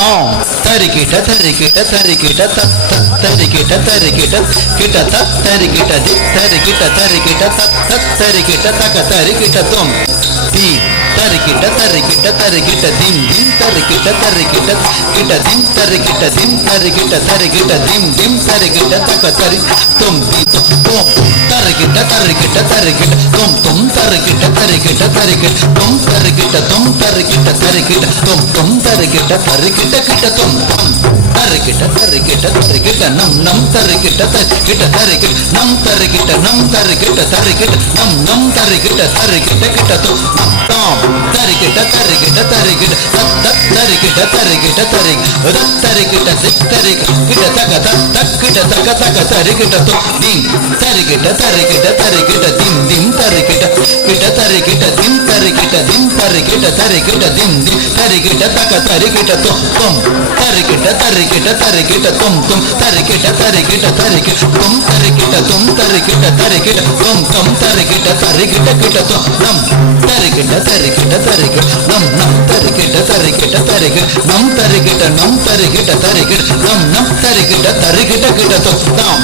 தாம் தரிக்கிட்ட தரிக்கிட்ட தரிக்கிட்ட தரிக்கிட்ட தரிக்கிட்ட கிட்ட தரிக்கிட்ட தி தரிக்கிட்ட தரிக்கிட்ட தரிக்கிட்ட தக்க தரிக்கிட்ட தும் தி தரிக்கிட்ட தரிக்கிட்ட தரிக்கிட்ட திம் திம் தரிக்கிட்ட தரிக்கிட்ட கிட்ட திம் தரிக்கிட்ட திம் தரிக்கிட்ட தரிக்கிட்ட திம் திம் தரிக்கிட்ட தக்க தரி தும் தி தும் தரிக்கிட்ட தரிக்கிட்ட தரிக்கிட்ட தும் தும் தரிக்கிட்ட தரிக்கிட்ட தரிக்கிட்ட தும் தரிக்கிட்ட தரிக்கிட்ட தும் தரிக்கிட்ட தரிக்கிட்ட கிட்ட தும் தரிக்கிட்ட தரிக்கிட்ட தரிக்கிட்ட நம் நம் தரிக்கிட்ட தரிக்கிட்ட தரிக்கிட்ட நம் தரிக்கிட்ட தரிக்கிட்ட நம் தரிக்கிட்ட தரிக்கிட்ட கிட்ட தும் தாம் தரிக்கிட்ட தரிக்கிட்ட தரிக்கிட்ட தரிக்கிட்ட தரிக்கிட்ட தரிக்கிட்ட தரிக்கிட்ட தக்க தக்கிட்ட தக்க தக்க தரிக்கிட்ட தும் திம் தரிக்கிட்ட தரிக்கிட்ட தரிக்கிட்ட திம் திம் தரிக்கிட்ட கிட்ட தரிக்கிட்ட திம் தரிக்கிட்ட திம் தரிக்கிட்ட தரிக்கிட்ட திம் திம் தரிக்கிட்ட தக்க தரிக்கிட்ட தும் தும் தரிக்கிட்ட தரிக்கிட்ட தரிக்கிட்ட தும் தும் தரிக்கிட்ட தரிக்கிட்ட தரிக்கிட்ட தும் தரிக்கிட்ட தரிக்கிட்ட தும் தும் தரிக்கிட்ட தரிக்கிட்ட கிட்ட தும் நம் தரிக்கிட்ட தரிக்கிட்ட தரிக்கிட்ட நம் நம் தரிக்கிட்ட தரிக்கிட்ட தரிக்கிட்ட நம் தரிக்கிட்ட தரிக்கிட்ட நம் நம் தரிக்கிட்ட தரிக்கிட்ட கிட்ட தும் தாம்